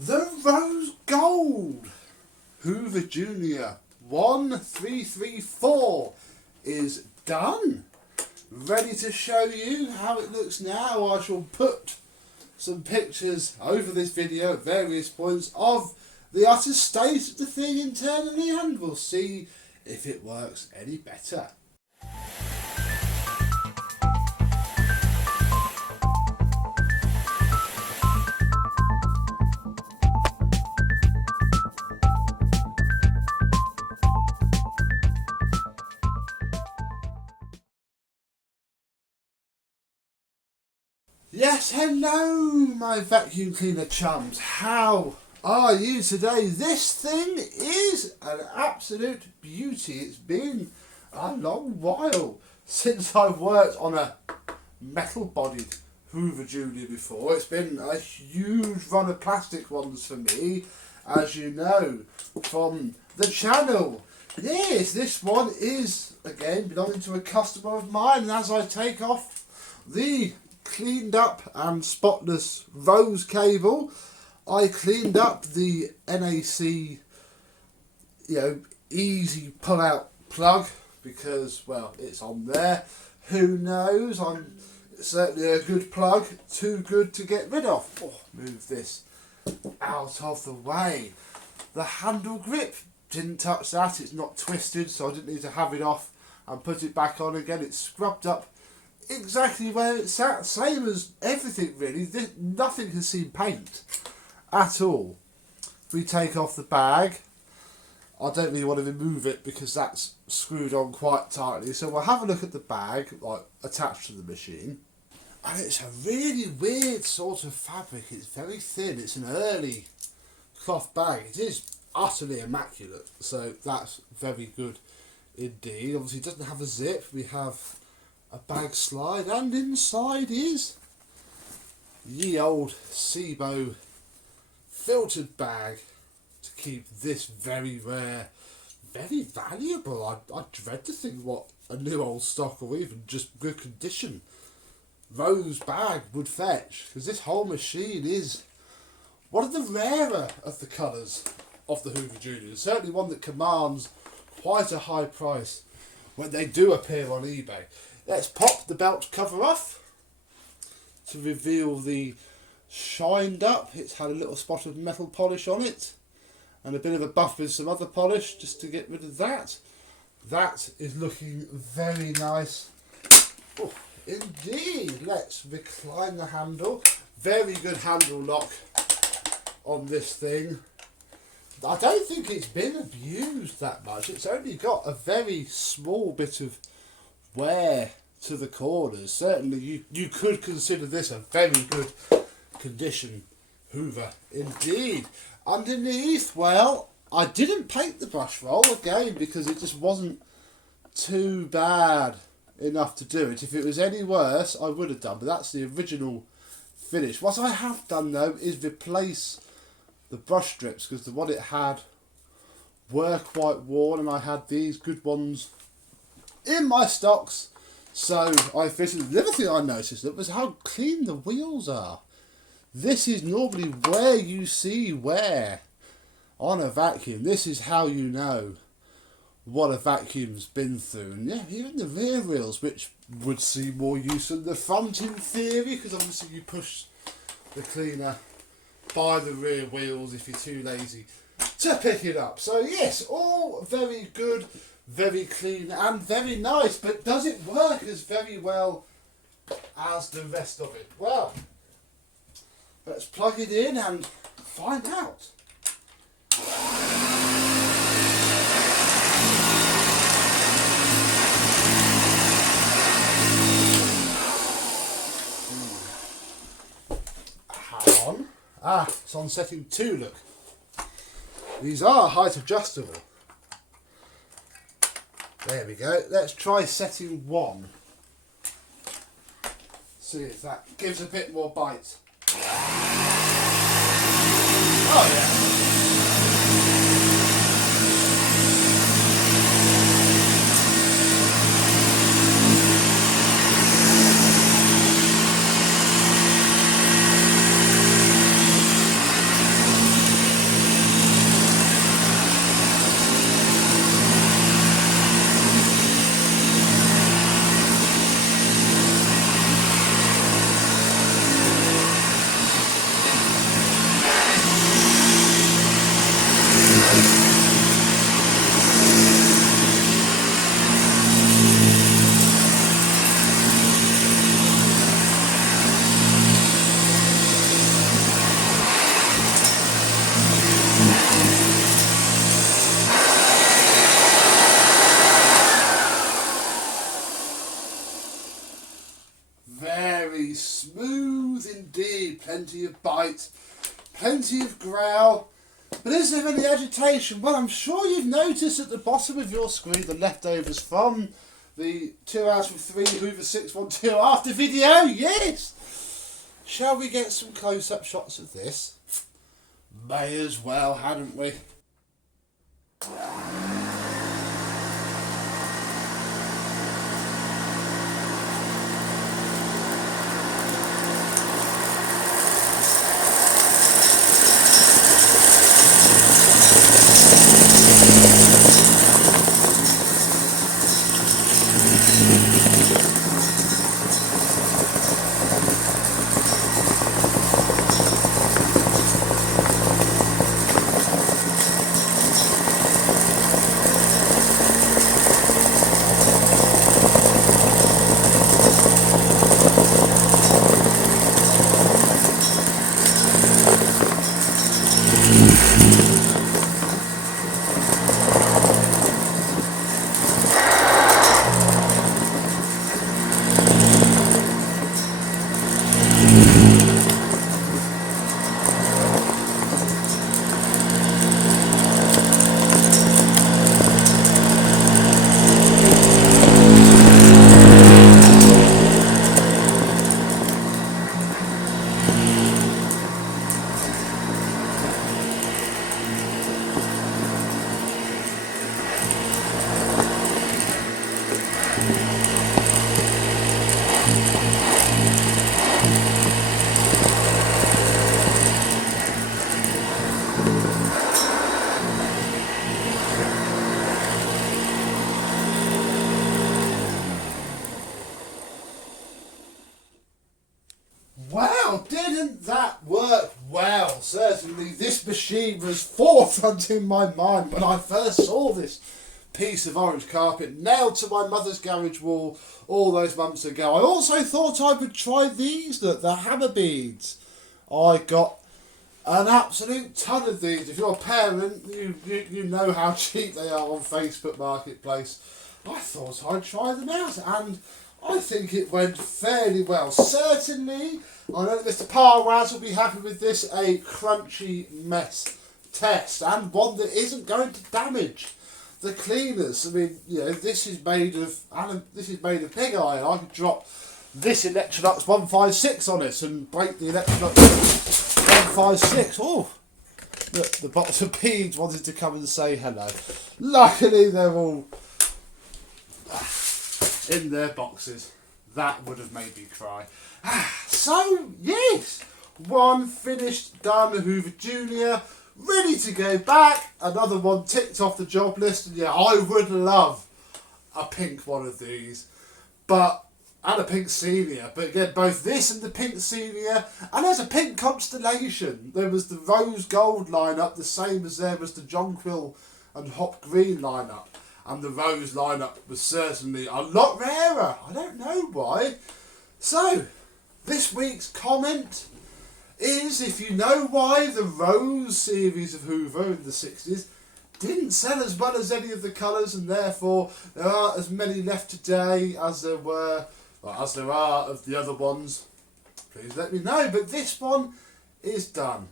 The Rose Gold Hoover Junior 1334 is done. Ready to show you how it looks now. I shall put some pictures over this video at various points of the utter state of the thing internally, and we'll see if it works any better. Yes, hello my vacuum cleaner chums, how are you today? This thing is an absolute beauty. It's been a long while since I've worked on a metal bodied Hoover Junior before. It's been a huge run of plastic ones for me, as you know from the channel. Yes, this one is again belonging to a customer of mine, and as I take off the cleaned up and spotless rose cable, I cleaned up the NAC, easy pull out plug, because, well, it's on there. Who knows? It's certainly a good plug, too good to get rid of. Oh, move this out of the way. The handle grip, didn't touch that. It's not twisted, so I didn't need to have it off and put it back on again. It's scrubbed up exactly where it's sat, same as everything really. Nothing has seen paint at all. If we take off the bag, I don't really want to remove it because that's screwed on quite tightly, so we'll have a look at the bag like attached to the machine. And it's a really weird sort of fabric. It's very thin. It's an early cloth bag. It is utterly immaculate, so that's very good indeed. Obviously it doesn't have a zip. We have a bag slide, and inside is ye old SIBO filtered bag to keep this very rare, very valuable. I dread to think what a new old stock or even just good condition rose bag would fetch, because this whole machine is one of the rarer of the colours of the Hoover Junior. Certainly one that commands quite a high price when they do appear on eBay. Let's pop the belt cover off to reveal the shined up. It's had a little spot of metal polish on it and a bit of a buff with some other polish just to get rid of that. That is looking very nice. Oh, indeed. Let's recline the handle. Very good handle lock on this thing. I don't think it's been abused that much. It's only got a very small bit of wear to the corners. Certainly you could consider this a very good condition Hoover indeed. Underneath, well, I didn't paint the brush roll again because it just wasn't too bad enough to do it. If it was any worse I would have done, but that's the original finish. What I have done though is replace the brush strips, because the one it had were quite worn and I had these good ones in my stocks, so I fitted. The other thing I noticed was how clean the wheels are. This is normally where you see wear on a vacuum. This is how you know what a vacuum's been through. And yeah, even the rear wheels, which would see more use than the front in theory, because obviously you push the cleaner by the rear wheels if you're too lazy to pick it up. So yes, all very good, very clean and very nice, but does it work as very well as the rest of it? Well, let's plug it in and find out. Hang on. It's on setting 2, look. These are height adjustable. There we go. Let's try setting 1. See if that gives a bit more bite. Oh yeah. plenty of bite, plenty of growl. But is there any agitation? Well, I'm sure you've noticed at the bottom of your screen the leftovers from the 2 out of 3 Hoover 612 after video. Yes! Shall we get some close-up shots of this? May as well, hadn't we? Wow, didn't that work well? Certainly this machine was forefront in my mind when I first saw this piece of orange carpet nailed to my mother's garage wall all those months ago. I also thought I would try these, look, the hammer beads. I got an absolute ton of these. If you're a parent, you know how cheap they are on Facebook Marketplace. I thought I'd try them out, and I think it went fairly well. Certainly, I know that Mr. Parwaz will be happy with this, a crunchy mess test, and one that isn't going to damage the cleaners. I mean, you know, this is made of pig iron. I could drop this Electrolux 156 on it and break the Electrolux 156. Oh, look, the box of beads wanted to come and say hello. Luckily, they're all in their boxes. That would have made me cry. So, yes, one finished, done, Hoover Junior, ready to go back. Another one ticked off the job list. And yeah, I would love a pink one of these, and a pink Senior. But again, both this and the pink Senior, and there's a pink Constellation. There was the rose gold lineup, the same as there was the jonquil and hop green lineup. And the rose lineup was certainly a lot rarer. I don't know why. So, this week's comment is, if you know why the rose series of Hoover in the 60s didn't sell as well as any of the colours, and therefore there aren't as many left today as there were, or as there are of the other ones, please let me know. But this one is done.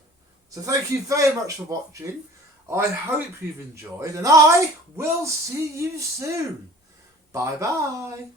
So thank you very much for watching. I hope you've enjoyed, and I will see you soon. Bye bye.